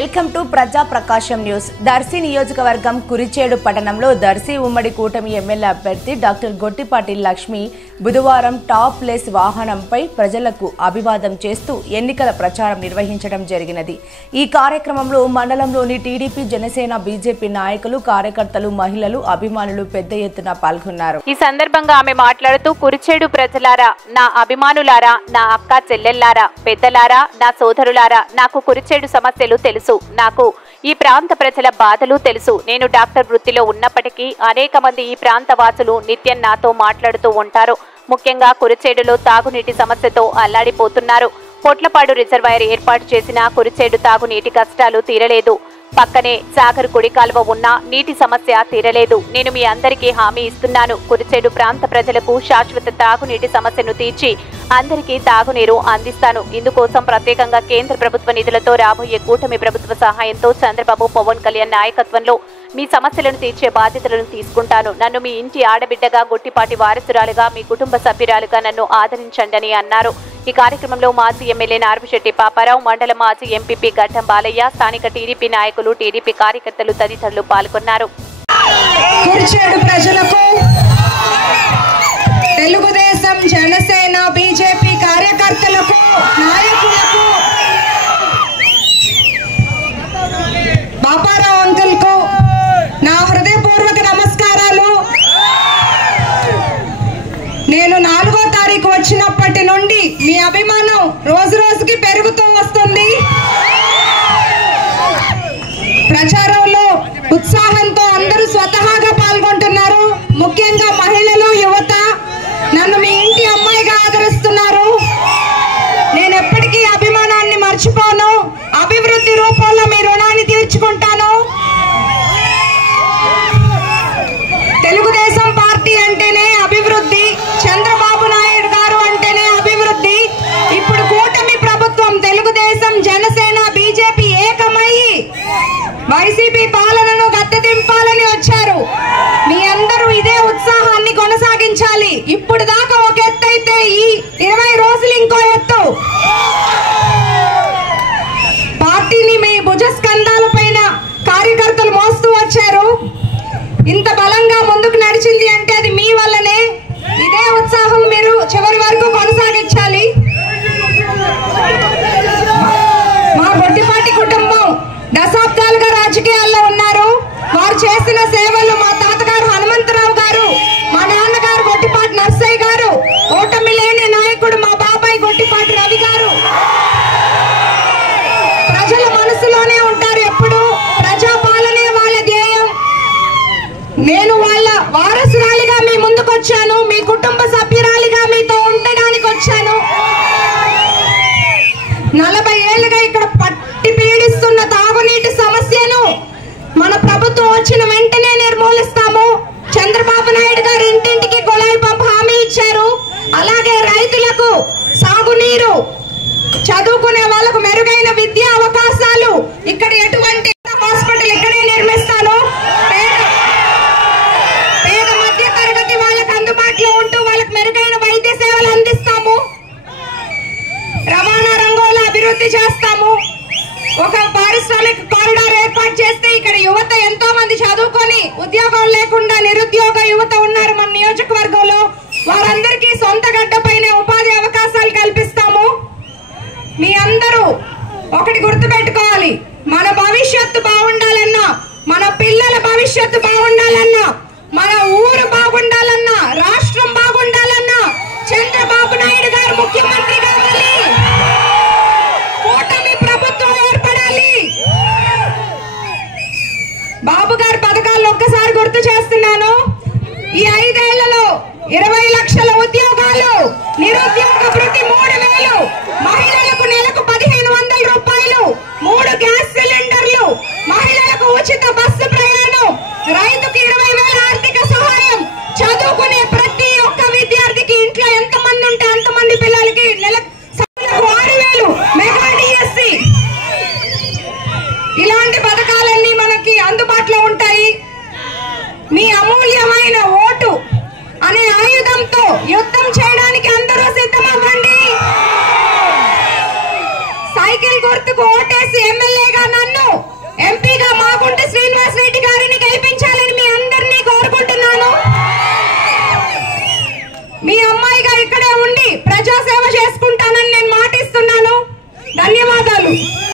Welcome to ప్రజా ప్రకాశం news. Darsi నియోజకవర్గం కురిచేడు పట్టణంలో దర్శి ఉమ్మడి కూటమి ఎమ్మెల్యే అభ్యర్థి డాక్టర్ గొట్టిపాటి లక్ష్మి బుధవారం టాప్ లెస్ వాహనంపై ప్రజలకు అభివాదం చేస్తూ ఎన్నికల ప్రచారం నిర్వహించడం జరిగినది. ఈ కార్యక్రమంలో మండలంలోని టీడీపీ, జనసేన, బీజేపీ నాయకులు, కార్యకర్తలు, మహిళలు, అభిమానులు పెద్ద ఎత్తున పాల్గొన్నారు. ఈ సందర్భంగా ఆమె మాట్లాడుతూ, కురిచేడు ప్రజలారా, నా అభిమానులారా, నా అక్క చెల్లెల్లారా, పెద్దలారా, నా సోదరులారా, నాకు కురిచేడు సమస్యలు తెలుసు. నాకు ఈ ప్రాంత ప్రజల బాధలు తెలుసు. నేను డాక్టర్ వృత్తిలో ఉన్నప్పటికీ అనేక మంది ఈ ప్రాంత వాసులు నిత్యం నాతో మాట్లాడుతూ ఉంటారు. ముఖ్యంగా కురిచేడులో తాగునీటి సమస్యతో అల్లాడిపోతున్నారు. పొట్లపాడు రిజర్వాయర్ ఏర్పాటు చేసిన కురిచేడు తాగునీటి కష్టాలు తీరలేదు. పక్కనే సాగర్ కుడి కాలువ ఉన్నా నీటి సమస్య తీరలేదు. నేను మీ అందరికీ హామీ ఇస్తున్నాను, కురిచేడు ప్రాంత ప్రజలకు శాశ్వత తాగునీటి సమస్యను తీర్చి అందరికీ తాగునీరు అందిస్తాను. ఇందుకోసం ప్రత్యేకంగా కేంద్ర ప్రభుత్వ నిధులతో రాబోయే కూటమి ప్రభుత్వ సహాయంతో చంద్రబాబు, పవన్ కళ్యాణ్ నాయకత్వంలో మీ సమస్యలను తీర్చే బాధ్యతలను తీసుకుంటాను. నన్ను మీ ఇంటి ఆడబిడ్డగా, గొట్టిపాటి వారసురాలుగా, మీ కుటుంబ సభ్యురాలుగా నన్ను ఆదరించండి అని అన్నారు. ఈ కార్యక్రమంలో మాజీ ఎమ్మెల్యే నార్బిశెట్టి పాపారావు, మండల మాజీ ఎంపీపీ గడ్డం బాలయ్య, స్థానిక టీడీపీ నాయకులు, టీడీపీ కార్యకర్తలు తదితరులు పాల్గొన్నారు. కురిచేడు ప్రజలకు, తెలుగుదేశం, జనసేన, బీజేపీ కార్యకర్తలకు, నాయకులకు, పాపారావు అంకుల్ కు నా హృదయపూర్వక నమస్కారాలు. నేను 4వ తారీఖు వచ్చినప్పటి నుండి మీ అభిమానం రోజు రోజుకి పెరుగుతూ వస్తుంది. ప్రచారంలో ఉత్సాహంతో అందరూ స్వతహాగా పాల్గొంటున్నారు. ముఖ్యంగా మహిళలు, యువత నన్ను మీ ఇంటి అమ్మాయిగా ఆదరిస్తున్నారు. నేను ఎప్పటికీ అభిమానాన్ని మర్చిపోను. అభివృద్ధి రూపంలో మీ రుణాన్ని తీర్చుకుంటాను. తెలుగుదేశం పార్టీ అంటేనే అభివృద్ధి, చంద్రబాబు నాయుడు గారు అంటేనే అభివృద్ధి. ఇప్పుడు కూటమి ప్రభుత్వం తెలుగుదేశం, జనసేన, బీజేపీ ఏకమయ్యి వైసీపీ పాలనను గద్దెదింపాలని వచ్చారు. మీ అందరూ ఇదే ఉత్సాహాన్ని కొనసాగించాలి. ఇప్పుడు దాకా ఒక ఎత్తు అయితే ఈ 20 రోజులు ఇంకో ఎత్తు. పార్టీని మీ భుజస్కంధాల పైన కార్యకర్తలు మోస్తూ వచ్చారు. ఇంత బలంగా ముందుకు నడిచింది అంటే అది మీ వల్లనే. ఇదే ఉత్సాహం మీరు చివరి వరకు కొనసాగించాలి. మా గొట్టిపాటి కుటుంబం దశాబ్దాలుగా రాజకీయాల్లో ఉన్నారు. వారు చేసిన సేవలు మా తాతగారు హనుమంతరావు గారు, మా నాన్నగారు గొట్టిపాటి నర్సయ్య గారు, ఓటమి లేని నాయకుడు మా బాబాయ్ గొట్టిపాటి రవి గారు ప్రజల మనసులోనే ఉంటారు. ఎప్పుడు ప్రజాపాలనే వాళ్ళ ధ్యేయం. నేను వాళ్ళ వారసురాలిగా మీ ముందుకు వచ్చాను. మీ కుటుంబ సభ్యురాలిగా మీతో ఉండడానికి వచ్చాను. 40 ఏళ్లుగా ఇక్కడ పట్టి పీడిస్తున్న తాగునీటి సమస్యను మన ప్రభుత్వం వచ్చిన వెంటనే నిర్మూలిస్తాము. చంద్రబాబు నాయుడు గారు ఇంటింటికి కుళాయి పంపు హామీ ఇచ్చారు. అలాగే రైతులకు సాగునీరు, చదువుకునే వాళ్ళకు మెరుగైన విద్యా అవకాశాలు, ఇక్కడ ఎటువంటి హాస్పిటల్ ఇక్కడే నిర్మిస్తాను. పేద మధ్య తరగతి వాళ్ళకు అందుబాటులో ఉంటూ వాళ్ళకి మెరుగైన వైద్య సేవలు అందిస్తాము. రవాణా రంగంలో అభివృద్ధి చేస్తాము. ఒక పారిశ్రామిక కారిడార్ ఏర్పాటు చేస్తే ఇక్కడ యువత ఎంతో మంది చదువుకొని ఉద్యోగం లేకుండా నిరుద్యోగ యువత ఉన్నారు మన నియోజకవర్గంలో. వారందరికీ సొంత గడ్డపైనే ఉపాధి అవకాశాలు కల్పిస్తాము. మీ అందరూ ఒకటి గుర్తుపెట్టుకోవాలి, మన భవిష్యత్తు బాగుండాలన్నా, మన పిల్లల భవిష్యత్తు బాగుండాలన్నా, మన ఊరు బాగుండాలన్నా, రాష్ట్రం బాగుండాలన్నా చంద్రబాబు నాయుడు గారు ముఖ్యమంత్రి కావాలి. కూటమి ప్రభుత్వం ఏర్పడాలి. బాబు గారి పథకాలు ఒక్కసారి గుర్తు చేస్తున్నాను. ఈ 5 ఏళ్లలో 20 లక్షల ఉద్యోగాలు, నిరుద్యోగ భృతి 3000, మహిళలకు నెలకు 1500 రూపాయలు, 3 గ్యాస్ సిలిండర్లు, మహిళలకు ఉచిత బస్సు ప్రయాణం, రైతుకి 20,000 ఆర్థిక సహాయం, చదువుకునే ప్రతి ఒక్క విద్యార్థికి ఇంట్లో ఎంతమంది ఉంటే అంతమంది పిల్లలకి నెలకు 6,000 మెగా డిఎస్సి. ఇలాంటి పథకాలన్నీ మనకి అందుబాటులో ఉంటాయి. మీ అమూల్యమైన ఓటు అనే ఆయుధంతో యుద్ధం చేయడానికి అందరూ సిద్ధమవ్వండి. సైకిల్ గుర్తు గుర్తుకు ఓటేసి ఎమ్మెల్యేగా నన్ను, ఎంపీగా మాగుంట శ్రీనివాస్ రెడ్డి గారిని గెలిపించాలని